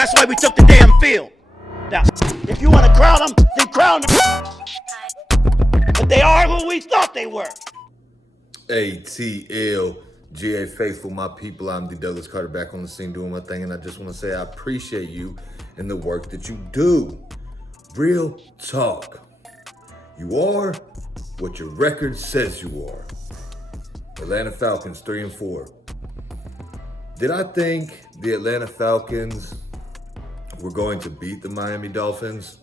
That's why we took the damn field. Now, if you want to crown them, then crown them. But they are who we thought they were. ATL.GA faithful, my people. I'm D. Douglas Carter, back on the scene doing my thing, and I just want to say I appreciate you and the work that you do. Real talk. You are what your record says you are. Atlanta Falcons 3-4. Did I think the Atlanta Falcons were going to beat the Miami Dolphins?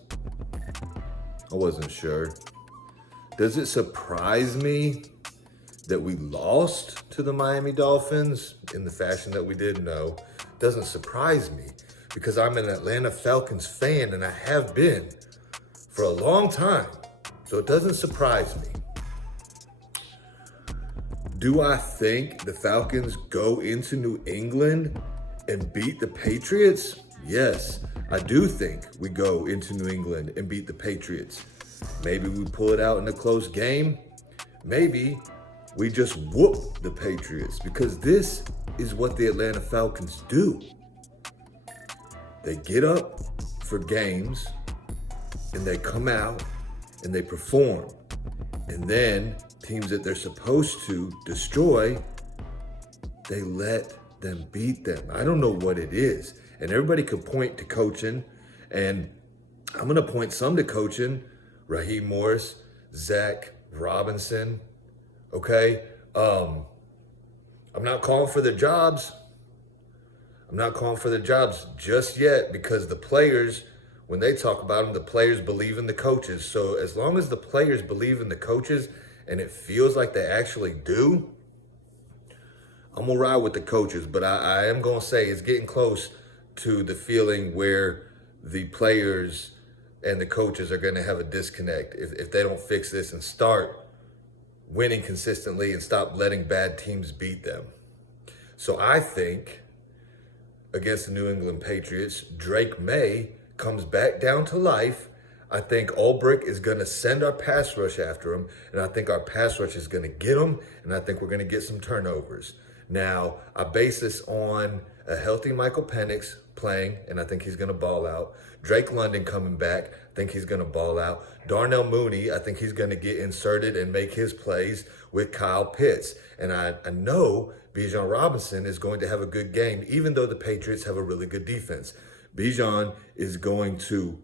I wasn't sure. Does it surprise me that we lost to the Miami Dolphins in the fashion that we did? No. It doesn't surprise me because I'm an Atlanta Falcons fan and I have been for a long time. So it doesn't surprise me. Do I think the Falcons go into New England and beat the Patriots? Yes, I do think we go into New England and beat the Patriots. Maybe we pull it out in a close game. Maybe we just whoop the Patriots, because this is what the Atlanta Falcons do. They get up for games and they come out and they perform. And then teams that they're supposed to destroy, they let them beat them. I don't know what it is. And everybody could point to coaching, and I'm going to point some to coaching. Raheem Morris, Zach Robinson, okay? I'm not calling for their jobs. I'm not calling for their jobs just yet, because the players, when they talk about them, the players believe in the coaches. So as long as the players believe in the coaches and it feels like they actually do, I'm going to ride with the coaches. But I am going to say it's getting close to the feeling where the players and the coaches are going to have a disconnect if they don't fix this and start winning consistently and stop letting bad teams beat them. So I think against the New England Patriots, Drake May comes back down to life. I think Ulbrich is going to send our pass rush after him, and I think our pass rush is going to get him, and I think we're going to get some turnovers. Now, I base this on a healthy Michael Penix playing, and I think he's going to ball out. Drake London coming back, I think he's going to ball out. Darnell Mooney, I think he's going to get inserted and make his plays with Kyle Pitts. And I know Bijan Robinson is going to have a good game, even though the Patriots have a really good defense. Bijan is going to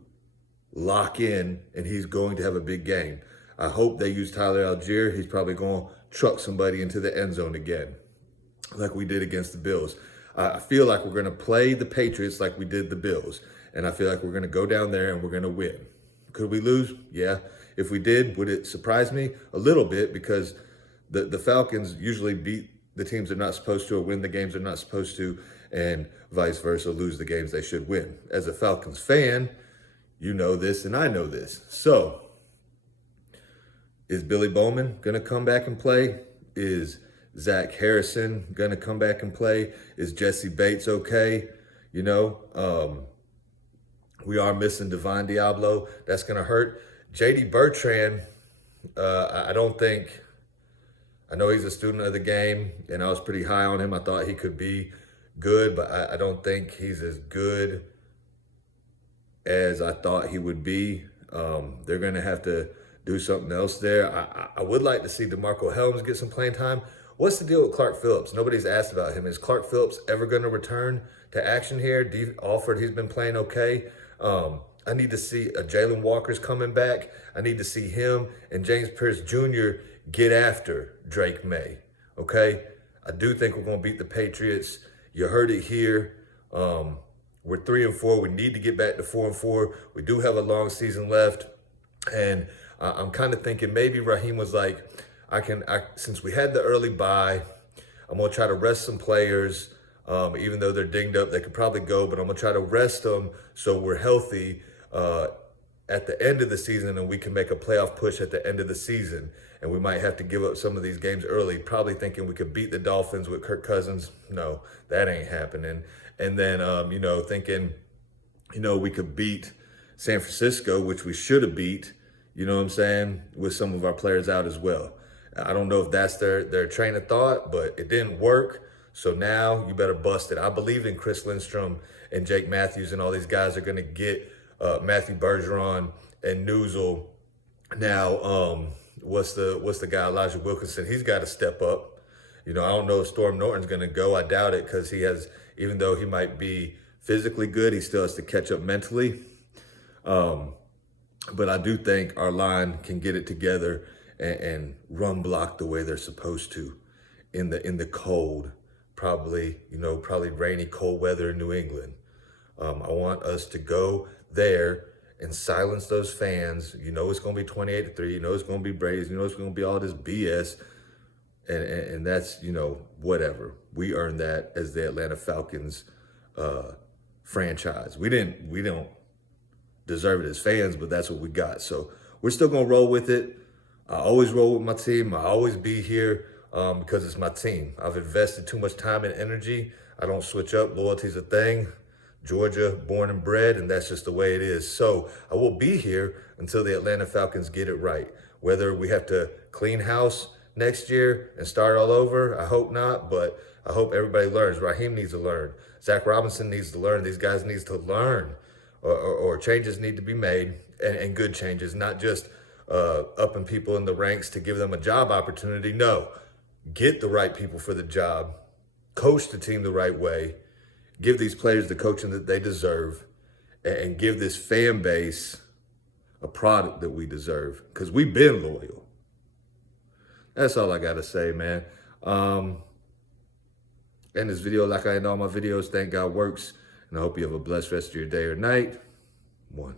lock in, and he's going to have a big game. I hope they use Tyler Algier. He's probably going to truck somebody into the end zone again, like we did against the Bills. I feel like we're going to play the Patriots like we did the Bills, and I feel like we're going to go down there and we're going to win. Could we lose? Yeah. If we did, would it surprise me? A little bit, because the Falcons usually beat the teams they're not supposed to or win the games they're not supposed to, and vice versa, lose the games they should win. As a Falcons fan, you know this and I know this. So, is Billy Bowman going to come back and play? Is Zach Harrison going to come back and play? Is Jesse Bates okay? You know, we are missing Devon Diablo. That's going to hurt. J.D. Bertrand, I know he's a student of the game, and I was pretty high on him. I thought he could be good, but I don't think he's as good as I thought he would be. They're going to have to do something else there. I would like to see DeMarco Helms get some playing time. What's the deal with Clark Phillips? Nobody's asked about him. Is Clark Phillips ever going to return to action here? Alford, he's been playing okay. I need to see Jalen Walker's coming back. I need to see him and James Pierce Jr. get after Drake May, okay? I do think we're going to beat the Patriots. You heard it here. We're 3-4. We need to get back to 4-4. We do have a long season left. And I'm kind of thinking maybe Raheem was like, since we had the early bye, I'm going to try to rest some players. Even though they're dinged up, they could probably go, but I'm going to try to rest them so we're healthy at the end of the season, and we can make a playoff push at the end of the season. And we might have to give up some of these games early, probably thinking we could beat the Dolphins with Kirk Cousins. No, that ain't happening. And then, thinking, we could beat San Francisco, which we should have beat, you know what I'm saying, with some of our players out as well. I don't know if that's their train of thought, but it didn't work. So now you better bust it. I believe in Chris Lindstrom and Jake Matthews, and all these guys are going to get Matthew Bergeron and Newsel. Now, what's the guy, Elijah Wilkinson? He's got to step up. You know, I don't know if Storm Norton's going to go. I doubt it, because he has, even though he might be physically good, he still has to catch up mentally. But I do think our line can get it together and run block the way they're supposed to in the cold, probably rainy, cold weather in New England. I want us to go there and silence those fans. You know it's going to be 28-3. You know it's going to be Braves. You know it's going to be all this BS. And that's, whatever. We earned that as the Atlanta Falcons franchise. We don't deserve it as fans, but that's what we got. So we're still going to roll with it. I always roll with my team. I always be here because it's my team. I've invested too much time and energy. I don't switch up. Loyalty's a thing. Georgia, born and bred, and that's just the way it is. So I will be here until the Atlanta Falcons get it right. Whether we have to clean house next year and start all over, I hope not, but I hope everybody learns. Raheem needs to learn. Zach Robinson needs to learn. These guys need to learn, or changes need to be made, and good changes, not just upping people in the ranks to give them a job opportunity. No, get the right people for the job, coach the team the right way, give these players the coaching that they deserve, and give this fan base a product that we deserve, because we've been loyal. That's all I got to say, man. End this video like I end all my videos. Thank God works. And I hope you have a blessed rest of your day or night. 1.